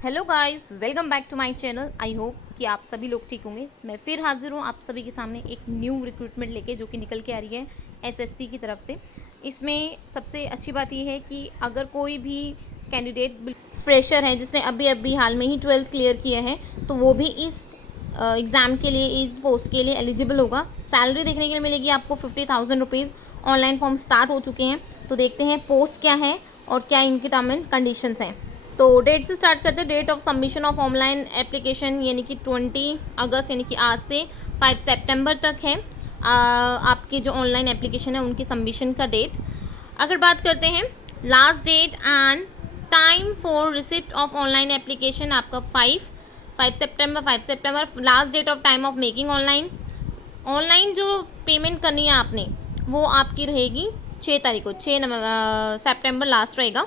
Hello guys, welcome back to my channel. I hope कि आप सभी लोग ठीक होंगे। मैं फिर हाजिर हूँ आप सभी के सामने एक न्यू रिक्रूटमेंट लेके, जो कि निकल के आ रही है एसएससी की तरफ से। इसमें सबसे अच्छी बात यह है कि अगर कोई भी कैंडिडेट फ्रेशर है जिसने अभी अभी हाल में ही 12th क्लियर किया है, तो वो भी इस एग्ज़ाम के लिए, इस पोस्ट के लिए एलिजिबल होगा। सैलरी देखने के लिए मिलेगी आपको 50,000 रुपीज़। ऑनलाइन फॉर्म स्टार्ट हो चुके हैं, तो देखते हैं पोस्ट क्या है और क्या इनके टर्म एंड कंडीशंस हैं। तो डेट से स्टार्ट करते हैं। Date of submission of online application यानी कि 20 अगस्त यानी कि आज से 5 सितंबर तक है आपकी जो ऑनलाइन एप्लीकेशन है उनकी सबमिशन का डेट। अगर बात करते हैं last date and time for receipt of online application, आपका 5 सितंबर last date of time of making online जो पेमेंट करनी है आपने, वो आपकी रहेगी 6 तारीख को, 6 सितंबर लास्ट रहेगा।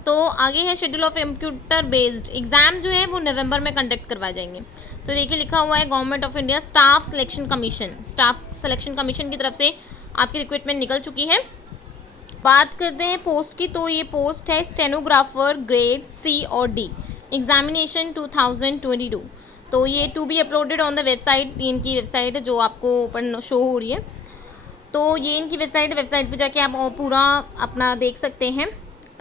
तो आगे है schedule of computer based exam जो है वो नवंबर में कंडक्ट करवाए जाएंगे। तो देखिए लिखा हुआ है government of India staff selection commission की तरफ से आपकी रिक्रूटमेंट निकल चुकी है। बात करते हैं पोस्ट की, तो ये पोस्ट है स्टेनोग्राफर ग्रेड सी और डी, एग्जामिनेशन 2022। तो ये to be uploaded on the website, इनकी वेबसाइट है जो आपको ऊपर शो हो रही है। तो ये इनकी वेबसाइट पे जाके आप पूरा अपना देख सकते हैं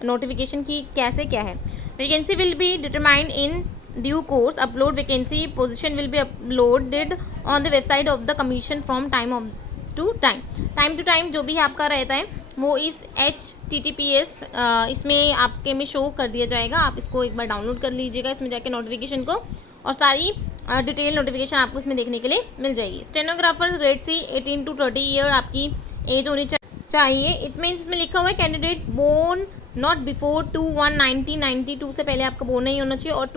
नोटिफिकेशन की कैसे क्या है। Vacancy will be determined in due course. Upload vacancy position will be uploaded on the website of the commission from time to time जो भी आपका रहता है वो इस HTTPS इसमें आपके में शो कर दिया जाएगा। आप इसको एक बार डाउनलोड कर लीजिएगा इसमें जाके नोटिफिकेशन को, और सारी डिटेल नोटिफिकेशन आपको इसमें देखने के लिए मिल जाएगी। Stenographer grade C 18 to 30 year आपकी एज होनी चाहिए। इट मीन्स इसमें लिखा हुआ है कैंडिडेट बोर्न नॉट बिफोर 2/1/1992 से पहले आपका बोर्न नहीं होना चाहिए और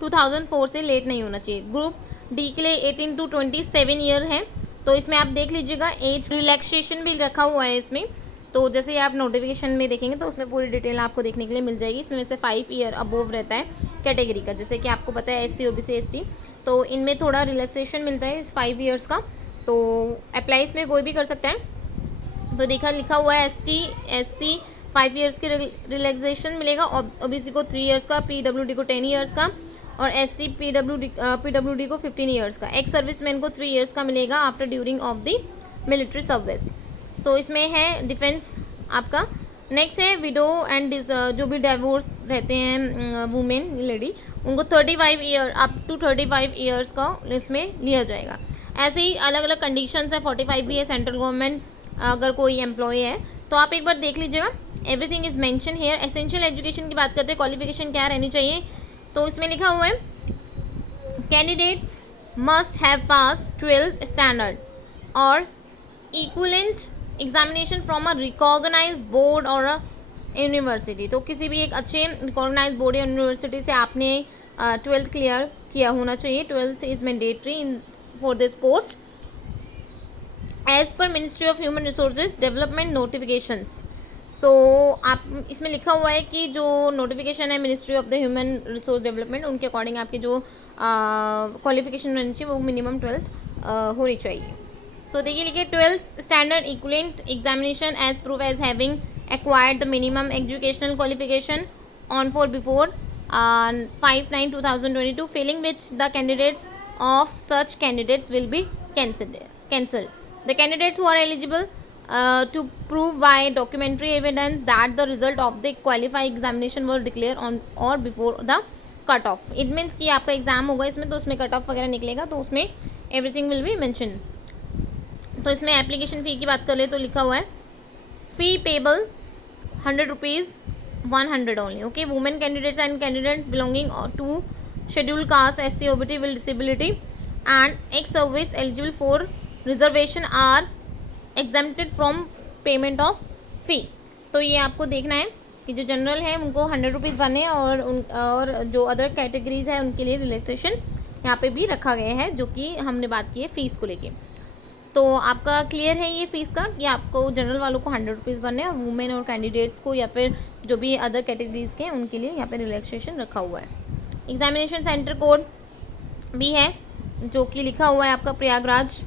2004 से लेट नहीं होना चाहिए। ग्रुप डी के लिए 18 to 27 ईयर है। तो इसमें आप देख लीजिएगा एज रिलैक्सेशन भी रखा हुआ है इसमें। तो जैसे आप नोटिफिकेशन में देखेंगे तो उसमें पूरी डिटेल आपको देखने के लिए मिल जाएगी। इसमें वैसे 5 ईयर अबोव रहता है कैटेगरी का, जैसे कि आपको पता है SC OBC ST, तो इनमें थोड़ा रिलैक्सेशन मिलता है इस 5 ईयर्स का। तो अप्लाई इसमें कोई भी कर सकता है। तो लिखा हुआ है ST SC 5 ईयर्स की रिलैक्सेशन मिलेगा, OBC को 3 ईयर्स का, PWD को 10 ईयर्स का और SC PWD को 15 ईयर्स का। एक्स सर्विसमैन को 3 ईयर्स का मिलेगा after during of the military service. तो इसमें है डिफेंस आपका। नेक्स्ट है विडो एंड जो भी डिवोर्स रहते हैं वुमेन लेडी, उनको 35 ईयर अप टू 35 ईयर्स का इसमें लिया जाएगा। ऐसे ही अलग अलग कंडीशंस है। 45 भी है सेंट्रल गवर्नमेंट अगर कोई एम्प्लॉय है, तो आप एक बार देख लीजिएगा। Everything is mention here. Essential education की बात करते हैं, क्वालिफिकेशन क्या रहनी चाहिए, तो इसमें लिखा हुआ है candidates must have pass 12th standard और equivalent examination from a recognised board और अ यूनिवर्सिटी। तो किसी भी एक अच्छे रिकॉग्नाइज्ड बोर्ड या यूनिवर्सिटी से आपने 12th क्लियर किया होना चाहिए। 12th is mandatory in for this post as per ministry of human resources development notifications. So आप इसमें लिखा हुआ है कि जो नोटिफिकेशन है ministry of the human resource development, उनके अकॉर्डिंग आपकी जो क्वालिफिकेशन रहनी चाहिए वो मिनिमम 12th होनी चाहिए। सो देखिए लिखिए 12th standard equivalent examination as prove as having acquired the minimum educational qualification on for before 5/9/2022, failing which the candidates of such candidates will be cancelled. The candidates who are eligible to prove by documentary evidence that the result of the qualified examination were declared on or before the cut off. It means कि आपका exam होगा इसमें, तो उसमें cut off वगैरह निकलेगा, तो उसमें एवरीथिंग विल बी मेंशन। तो इसमें एप्लीकेशन फ़ी की बात कर ले तो लिखा हुआ है fee payable 100 rupees 100 only. Okay, women candidates and candidates belonging to schedule caste SC OBT will disability and ex service eligible for reservation are exempted from payment of fee. तो ये आपको देखना है कि जो जनरल है उनको 100 रुपीज़ भरने और जो अदर कैटेगरीज है उनके लिए रिलैक्सेशन यहाँ पे भी रखा गया है, जो कि हमने बात की है फ़ीस को लेके। तो आपका क्लियर है ये फ़ीस का कि आपको जनरल वालों को 100 रुपीज़ भरने और वुमेन और कैंडिडेट्स को या फिर जो भी अदर कैटेगरीज के उनके लिए यहाँ पे रिलैक्सेशन रखा हुआ है। एग्जामिनेशन सेंटर कोड भी है जो कि लिखा हुआ है आपका प्रयागराज।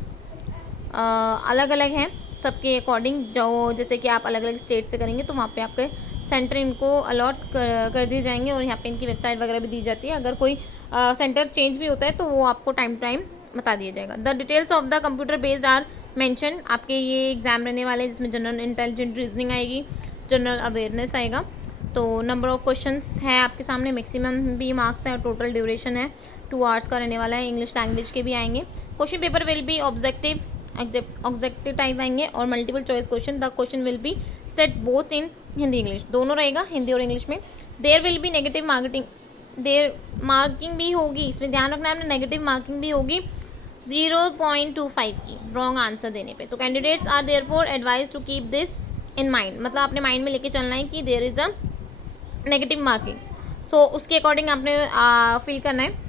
अलग अलग हैं सबके अकॉर्डिंग, जो जैसे कि आप अलग अलग स्टेट से करेंगे तो वहाँ पे आपके सेंटर इनको अलॉट कर दिए जाएंगे और यहाँ पे इनकी वेबसाइट वगैरह भी दी जाती है। अगर कोई सेंटर चेंज भी होता है तो वो आपको टाइम टू टाइम बता दिया जाएगा। The details of the computer based are mention. आपके ये एग्जाम रहने वाले हैं जिसमें जनरल इंटेलिजेंट रीजनिंग आएगी, जनरल अवेयरनेस आएगा। तो नंबर ऑफ क्वेश्चंस है आपके सामने, मैक्सिमम भी मार्क्स है और टोटल ड्यूरेशन है 2 आवर्स का रहने वाला है। इंग्लिश लैंग्वेज के भी आएंगे। Question paper will be objective type आएंगे और multiple choice question. The question will be set both in Hindi English, दोनों रहेगा, हिंदी और इंग्लिश में। There will be negative marking भी होगी, इसमें ध्यान रखना है, नेगेटिव मार्किंग भी होगी 0.25 की रॉन्ग आंसर देने पे। तो candidates are therefore advised to keep this in mind, मतलब अपने माइंड में लेके चलना है कि there is a negative marking. So उसके अकॉर्डिंग आपने फिल करना है।